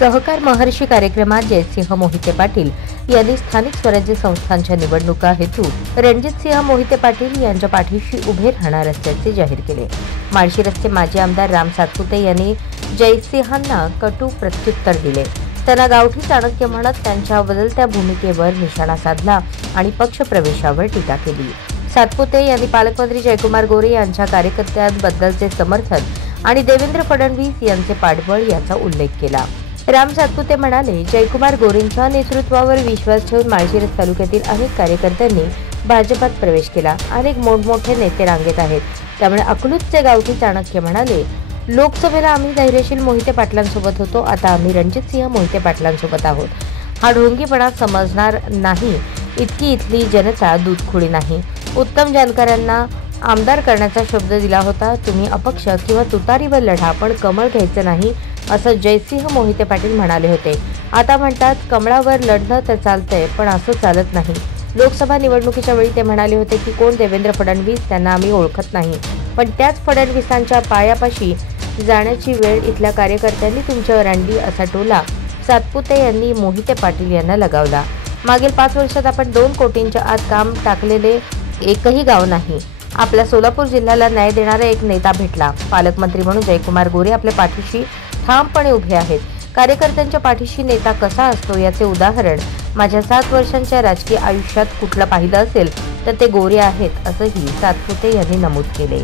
सहकार महर्षी कार्यक्रमात जयसिंह मोहिते पाटील यांनी स्थानिक स्वराज्य संस्थांच्या निवडणुका हेतू रणजितसिंह मोहिते पाटील यांच्या पाठीशी उभे राहणार असल्याचे जाहीर केले। माळशिरसचे माजी आमदार राम सातपुते यांनी जयसिंहांना कटू प्रत्युत्तर दिले। त्यांना गावठी चाणक्य म्हणत त्यांच्या बदलत्या भूमिकेवर निशाणा साधला आणि पक्ष प्रवेशावर टीका केली। सातपुते यांनी पालकमंत्री जयकुमार गोरे यांच्या कार्यकर्त्यांबद्दलचे समर्थन आणि देवेंद्र फडणवीस यांचे पाठबळ याचा उल्लेख केला। राम सातपुते म्हणाले, जयकुमार गोरेंच्या नेतृत्वावर विश्वास ठेवून माळशिरस तालुक्यातील अनेक कार्यकर्त्यांनी भाजपात प्रवेश केला। अनेक मोठमोठे नेते रांगेत आहेत। त्यामुळे अकलूजचे गावठी चाणक्य म्हणाले, लोकसभेला आम्ही धैर्यशील मोहिते पाटलांसोबत होतो, आता आम्ही रणजितसिंह मोहिते पाटलांसोबत आहोत। हा ढोंगीपणा समजणार नाही, इतकी इथली जनता दूधखोळी नाही। उत्तम जानकरांना आमदार करण्याचा शब्द दिला होता, तुम्ही अपक्ष किंवा तुतारीवर लढा, पण कमळ घ्यायचं नाही, असं जयसिंह मोहिते पाटील म्हणाले होते। आता म्हणतात कमळावर लढणं तर चालतंय, पण असं चालत नाही। लोकसभा निवडणुकीच्या वेळी ते म्हणाले होते की कोण देवेंद्र फडणवीस, त्यांना आम्ही ओळखत नाही, पण त्याच फडणवीसांच्या पायापाशी जाण्याची वेळ इथल्या कार्यकर्त्यांनी तुमच्यावर आणली, असा टोला सातपुते यांनी मोहिते पाटील यांना लगावला। मागील 5 वर्षात आपण 2 कोटींच्या आत काम टाकलेले एकही गाव नाही। आपल्या सोलापूर जिल्ह्याला न्याय देणारा एक नेता भेटला। पालकमंत्री म्हणून जयकुमार गोरे आपल्या पाठीशी ठामपणे उभे आहेत। कार्यकर्त्यांच्या पाठीशी नेता कसा असतो याचे उदाहरण माझ्या 7 वर्षांच्या राजकीय आयुष्यात कुठलं पाहिलं असेल तर ते गोरे आहेत, असंही सातपुते यांनी नमूद केले।